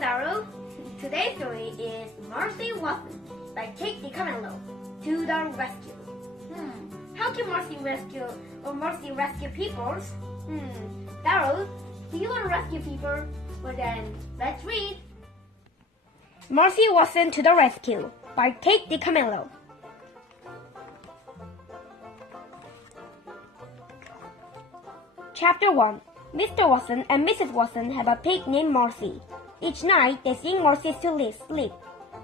Daryl. Today's story is Marcy Watson by Kate DiCamillo. To the rescue. How can Marcy rescue people? Daryl, do you want to rescue people? Well then, let's read. Marcy Watson to the Rescue by Kate DiCamillo. Chapter 1. Mr. Watson and Mrs. Watson have a pig named Marcy. Each night they sing Marcy to sleep.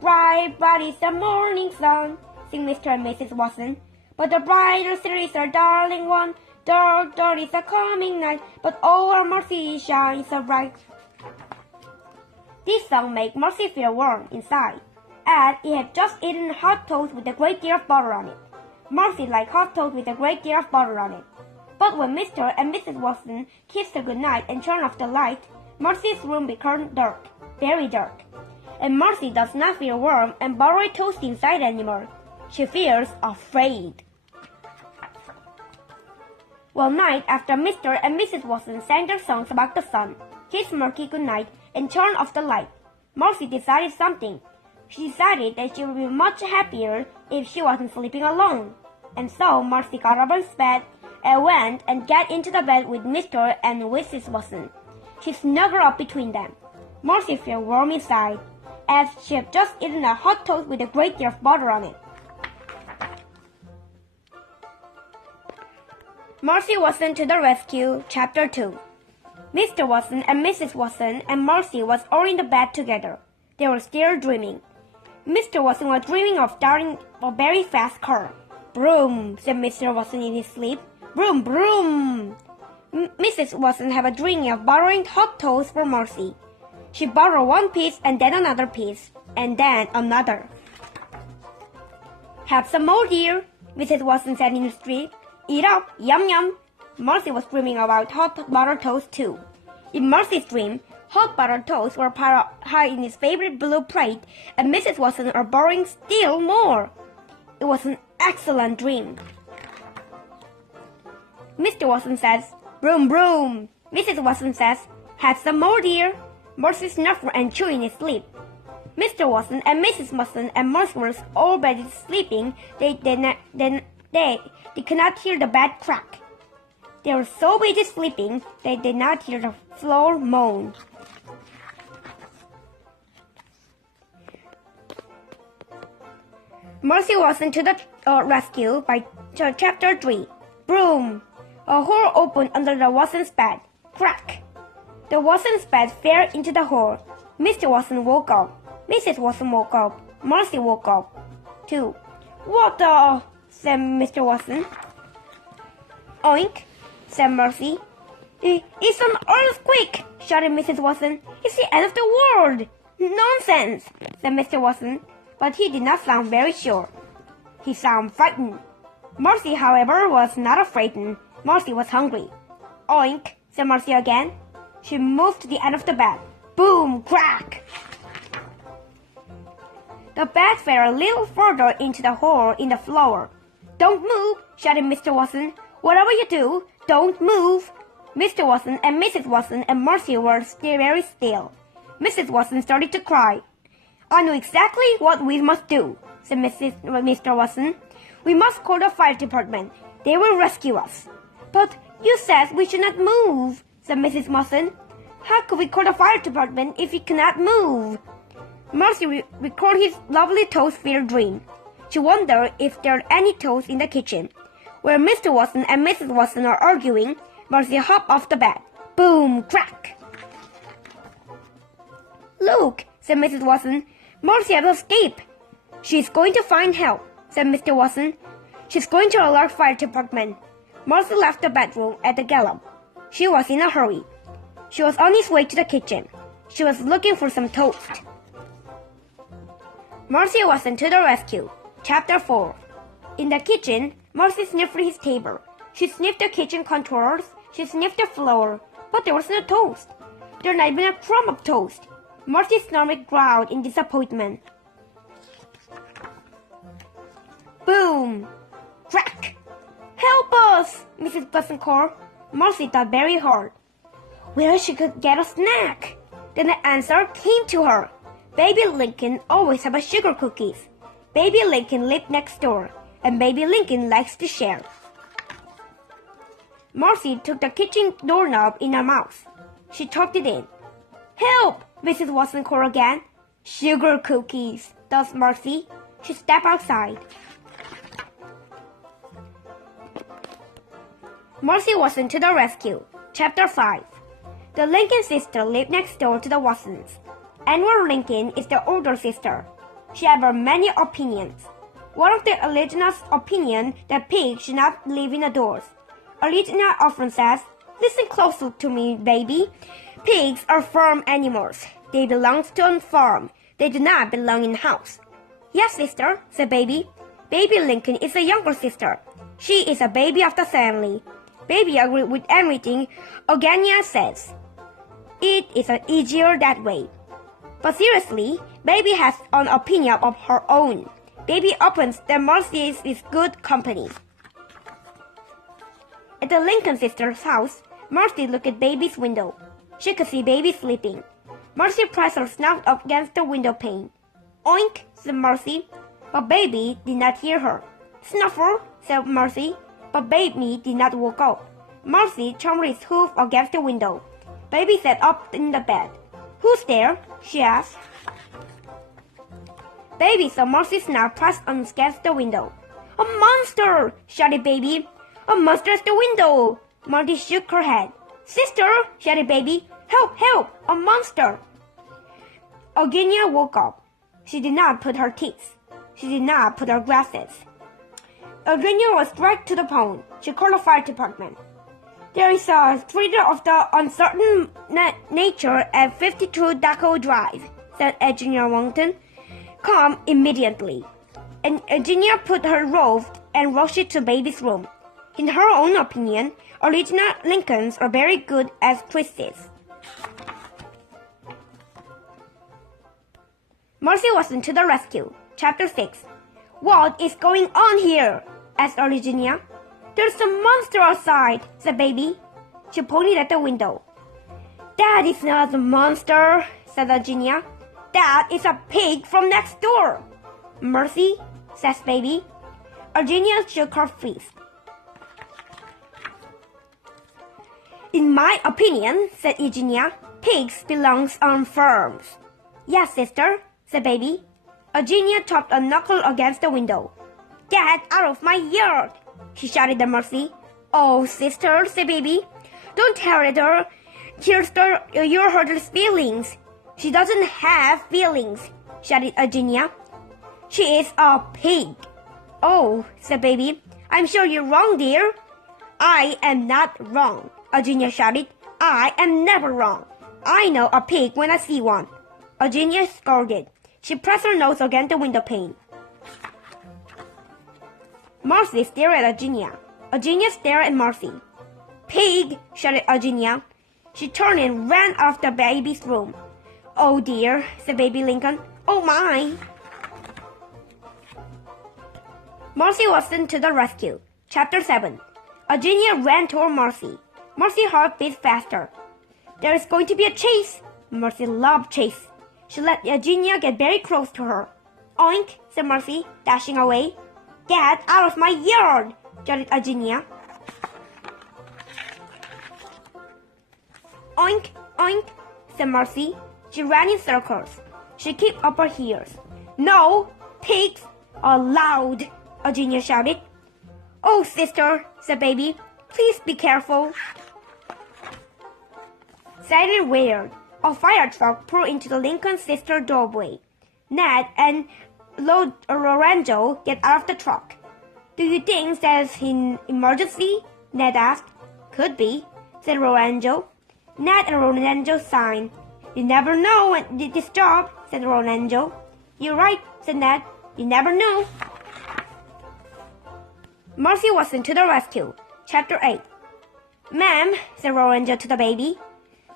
Bright, bright is the morning sun, sing Mr. and Mrs. Watson. But the brighter still is our darling one. Dark, dark is the coming night, but oh, our Marcy shines so bright. This song makes Marcy feel warm inside, as he had just eaten hot toast with a great deal of butter on it. Marcy liked hot toast with a great deal of butter on it. But when Mr. and Mrs. Watson kissed her goodnight and turned off the light, Marcy's room became dark, very dark. And Marcy does not feel warm and buttery toast inside anymore. She feels afraid. One night after Mr. and Mrs. Watson sang their songs about the sun, kissed Marcy goodnight, and turned off the light, Marcy decided something. She decided that she would be much happier if she wasn't sleeping alone. And so Marcy got up of bed and went and got into the bed with Mr. and Mrs. Watson. She snuggled up between them. Marcy felt warm inside, as she had just eaten a hot toast with a great deal of butter on it. Marcy Watson to the Rescue, Chapter 2. Mr. Watson and Mrs. Watson and Marcy was all in the bed together. They were still dreaming. Mr. Watson was dreaming of starting a very fast car. Broom, said Mr. Watson in his sleep. Broom, broom. Mrs. Watson had a dream of buttering hot toast for Marcy. She buttered one piece and then another piece, and then another. Have some more, dear, Mrs. Watson said in the street. Eat up, yum yum. Marcy was dreaming about hot buttered toast too. In Marcy's dream, hot buttered toast were piled high in his favorite blue plate, and Mrs. Watson are buttering still more. It was an excellent dream. Mr. Watson says, broom, broom. Mrs. Watson says, have some more, dear. Marcy snuffled and chewed in his sleep. Mr. Watson and Mrs. Watson and Marcy were all busy sleeping. They could not hear the bed crack. They were so busy sleeping they did not hear the floor moan. Marcy Watson to the Rescue by Chapter 3. Broom. A hole opened under the Watson's bed. Crack. The Watson's bed fell into the hole. Mr. Watson woke up. Mrs. Watson woke up. Marcy woke up, too. What the? Said Mr. Watson. Oink, said Marcy. It's an earthquake, shouted Mrs. Watson. It's the end of the world. Nonsense, said Mr. Watson, but he did not sound very sure. He sounded frightened. Marcy, however, was not frightened. Marcy was hungry. Oink, said Marcy again. She moved to the end of the bed. Boom, crack. The bed fell a little further into the hole in the floor. Don't move, shouted Mr. Watson. Whatever you do, don't move. Mr. Watson and Mrs. Watson and Marcy were still very still. Mrs. Watson started to cry. I know exactly what we must do, said Mr. Watson. We must call the fire department. They will rescue us. But you said we should not move, said Mrs. Watson. How could we call the fire department if we cannot move? Marcy recalled his lovely toast-filled dream. She wondered if there are any toast in the kitchen. Where Mr. Watson and Mrs. Watson are arguing, Marcy hopped off the bed. Boom, crack. Look, said Mrs. Watson. Marcy has escaped. She's going to find help, said Mr. Watson. She's going to alert fire department. Marcy left the bedroom at the gallop. She was in a hurry. She was on his way to the kitchen. She was looking for some toast. Marcy Watson to the Rescue, Chapter 4. In the kitchen, Marcy sniffed his table. She sniffed the kitchen controls. She sniffed the floor. But there was no toast. There had not even a crumb of toast. Marcy's stomach growled in disappointment. Boom! Crack! Help us! Mrs. Watson called. Marcy thought very hard. Where she could get a snack? Then the answer came to her. Baby Lincoln always have a sugar cookies. Baby Lincoln lived next door, and Baby Lincoln likes to share. Marcy took the kitchen doorknob in her mouth. She tucked it in. Help! Mrs. Watson called again. Sugar cookies, thought Marcy. She stepped outside. Marcy Watson to the rescue. Chapter 5. The Lincoln sister lived next door to the Watsons. Edward Lincoln is the older sister. She had many opinions. One of the original's opinion that pigs should not live indoors. Original often says, "Listen closely to me, baby. Pigs are farm animals. They belong to a farm. They do not belong in a house." "Yes, sister," said Baby. Baby Lincoln is the younger sister. She is a baby of the family. Baby agreed with everything Eugenia says. It is easier that way. But seriously, Baby has an opinion of her own. Baby opens that Marcy is good company. At the Lincoln sisters' house, Marcy looked at Baby's window. She could see Baby sleeping. Marcy pressed her snout up against the window pane. "Oink," said Marcy, but Baby did not hear her. "Snuffle," said Marcy, but Baby did not wake up. Marcy thumped his hoof against the window. Baby sat up in the bed. "Who's there?" she asked. Baby saw Marcy's snout pressed against the window. "A monster!" shouted Baby. "A monster at the window!" Marcy shook her head. "Sister!" shouted Baby. "Help! Help! A monster!" Eugenia woke up. She did not put her teeth. She did not put her glasses. Eugenia was dragged to the pond. She called the fire department. "There is a threat of the uncertain nature at 52 Daco Drive," said Eugenia Wongton. "Come immediately." And Eugenia put her robe and rushed to Baby's room. In her own opinion, original Lincolns are very good as twists. Marcy Watson to the rescue. Chapter 6. "What is going on here?" asked Eugenia. "There's a monster outside," said Baby. She pointed at the window. "That is not a monster," said Eugenia. "That is a pig from next door." "Mercy," says Baby. Eugenia shook her fist. "In my opinion," said Eugenia, "pigs belong on farms." "Yes, sister," said Baby. Eugenia tapped a knuckle against the window. "Get out of my yard!" she shouted at Mercy. "Oh, sister," said Baby. "Don't hurt her. You're hurting her feelings." "She doesn't have feelings," shouted Eugenia. "She is a pig." "Oh," said Baby. "I'm sure you're wrong, dear." "I am not wrong," Eugenia shouted. "I am never wrong. I know a pig when I see one." Eugenia scolded. She pressed her nose against the window pane. Marcy stared at Eugenia. Eugenia stared at Marcy. "Pig!" shouted Eugenia. She turned and ran out of the baby's room. "Oh dear," said Baby Lincoln. "Oh my!" Marcy Watson to the rescue. Chapter 7. Eugenia ran toward Marcy. Marcy's heart beat faster. "There is going to be a chase." Marcy loved chase. She let Eugenia get very close to her. "Oink," said Marcy, dashing away. "Get out of my yard!" shouted Eugenia. "Oink, oink," said Marcy. She ran in circles. She kicked up her heels. "No, pigs are loud," Eugenia shouted. "Oh, sister," said Baby. "Please be careful." Silent waited. A fire truck pulled into the Lincoln sister doorway. Ned and Lorenzo get out of the truck. "Do you think there's an emergency?" Ned asked. "Could be," said Lorenzo. Ned and Lorenzo signed. "You never know when this job," said Lorenzo. "You're right," said Ned. "You never know." Marcy Watson to the rescue. Chapter 8. "Ma'am," said Lorenzo to the baby,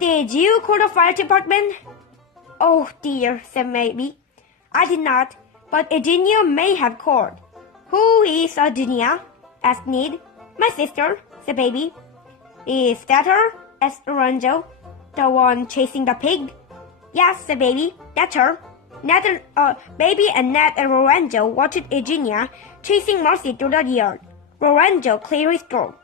"did you call the fire department?" "Oh dear," said Baby. "I did not, but Eugenia may have called." "Who is Eugenia?" asked Ned. "My sister," said Baby. "Is that her?" asked Lorenzo. "The one chasing the pig?" Yes, said Baby. That's her. Baby and Ned and Lorenzo watched Eugenia chasing Marcy through the yard. Lorenzo cleared his throat.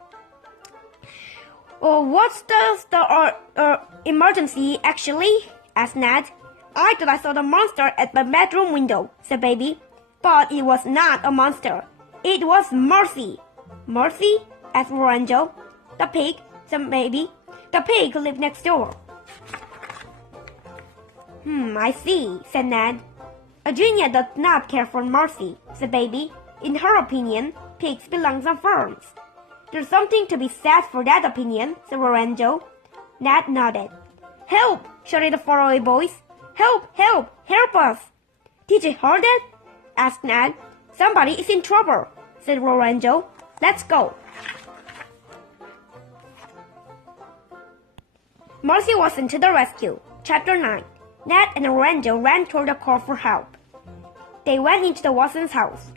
What's the emergency, actually? Asked Ned. I thought I saw the monster at my bedroom window, said Baby. But it was not a monster. It was Marcy. Marcy? Asked Lorenzo. The pig, said Baby. The pig who lived next door. I see, said Ned. Eugenia does not care for Marcy, said Baby. In her opinion, pigs belong on farms. There's something to be said for that opinion, said Lorenzo. Ned nodded. Help! Shouted the faraway boys. Help! Help! Help us! Did you hear that? Asked Ned. Somebody is in trouble, said Lorenzo. Let's go. Marcy Watson to the rescue. Chapter 9. Ned and Lorenzo ran toward the call for help. They went into the Watson's house.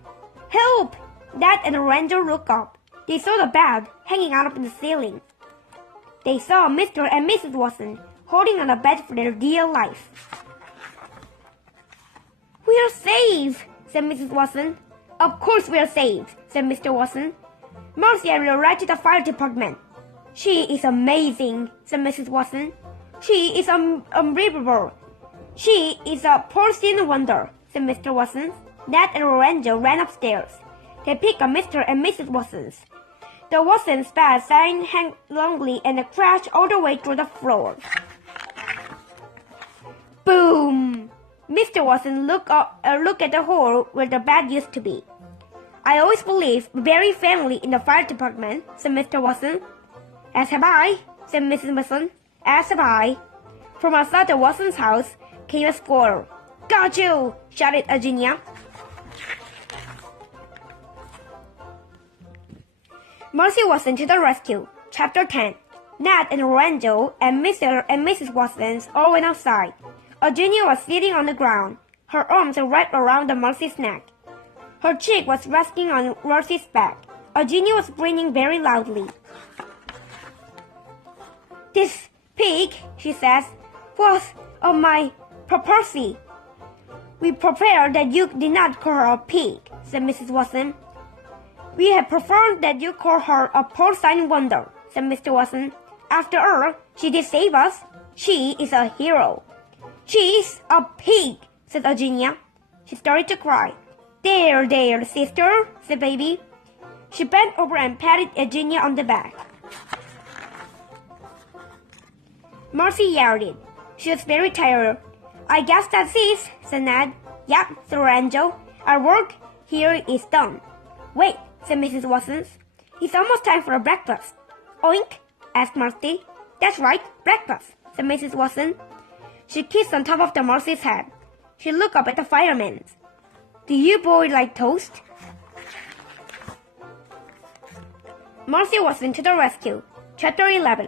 Help! Ned and Lorenzo looked up. They saw the bed hanging out of the ceiling. They saw Mr. and Mrs. Watson holding on the bed for their dear life. We're safe, said Mrs. Watson. Of course we're safe, said Mr. Watson. Marcy will write to the fire department. She is amazing, said Mrs. Watson. She is unbelievable. She is a porcine wonder, said Mr. Watson. Ned and Lorenzo ran upstairs. They picked up Mr. and Mrs. Watson's. The Watson's bed hung longly and crashed all the way through the floor. Boom! Mr. Watson looked at the hole where the bed used to be. I always believed very firmly in the fire department, said Mr. Watson. As have I, said Mrs. Watson. As have I. From outside the Watson's house came a squirrel. Got you! Shouted Eugenia. Marcy Watson to the rescue. Chapter 10. Ned and Lorenzo and Mr. and Mrs. Watson all went outside. Eugenia was sitting on the ground. Her arms were wrapped around Marcy's neck. Her cheek was resting on Marcy's back. Eugenia was grinning very loudly. This pig, she says, was of my property. We prefer that you did not call her a pig, said Mrs. Watson. We had preferred that you call her a porcine wonder, said Mr. Watson. After all, she did save us. She is a hero. She's a pig, said Eugenia. She started to cry. There, there, sister, said Baby. She bent over and patted Eugenia on the back. Marcy yelled. She was very tired. I guess that's it, said Ned. Yep, said Lorenzo. Our work here is done. Wait, said Mrs. Watson. It's almost time for breakfast. Oink, asked Marcy. That's right, breakfast, said Mrs. Watson. She kissed on top of the Marcy's head. She looked up at the firemen. Do you boys like toast? Marcy Watson to the rescue. Chapter 11.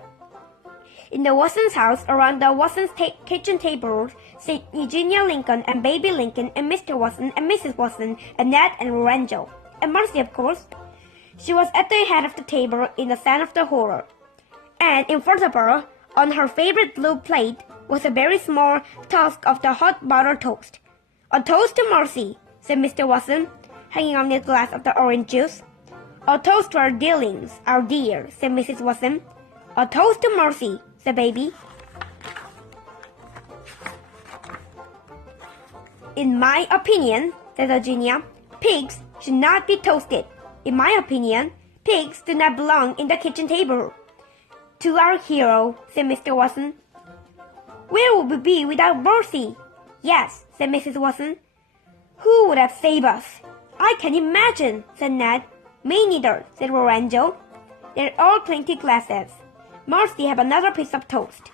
In the Watson's house, around the Watson's kitchen table, sat Eugenia Lincoln and Baby Lincoln and Mr. Watson and Mrs. Watson and Ned and Lorenzo. And Marcy, of course. She was at the head of the table in the center of the horror. And in front of her, on her favorite blue plate, was a very small tusk of the hot buttered toast. A toast to Marcy, said Mr. Watson, hanging on his glass of the orange juice. A toast to our dearlings, our dear, said Mrs. Watson. A toast to Marcy, said Baby. In my opinion, said Eugenia, pigs should not be toasted. In my opinion, pigs do not belong in the kitchen table. To our hero, said Mr. Watson. Where would we be without Marcy? Yes, said Mrs. Watson. Who would have saved us? I can imagine, said Ned. Me neither, said Lorenzo. They're all clinking glasses. Marcy had another piece of toast.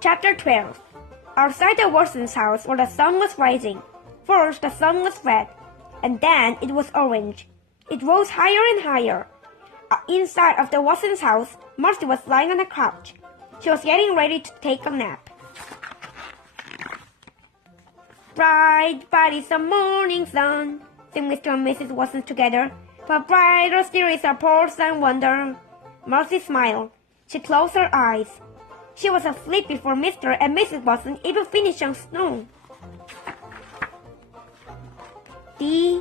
Chapter 12. Outside the Watson's house where the sun was rising. First the sun was red, and then it was orange. It rose higher and higher. Inside of the Watson's house, Marcy was lying on a couch. She was getting ready to take a nap. Bright, bright is the morning sun, sang Mr. and Mrs. Watson together. But brighter still is a porcine wonder. Marcy smiled. She closed her eyes. She was asleep before Mr. and Mrs. Watson even finished her snow. The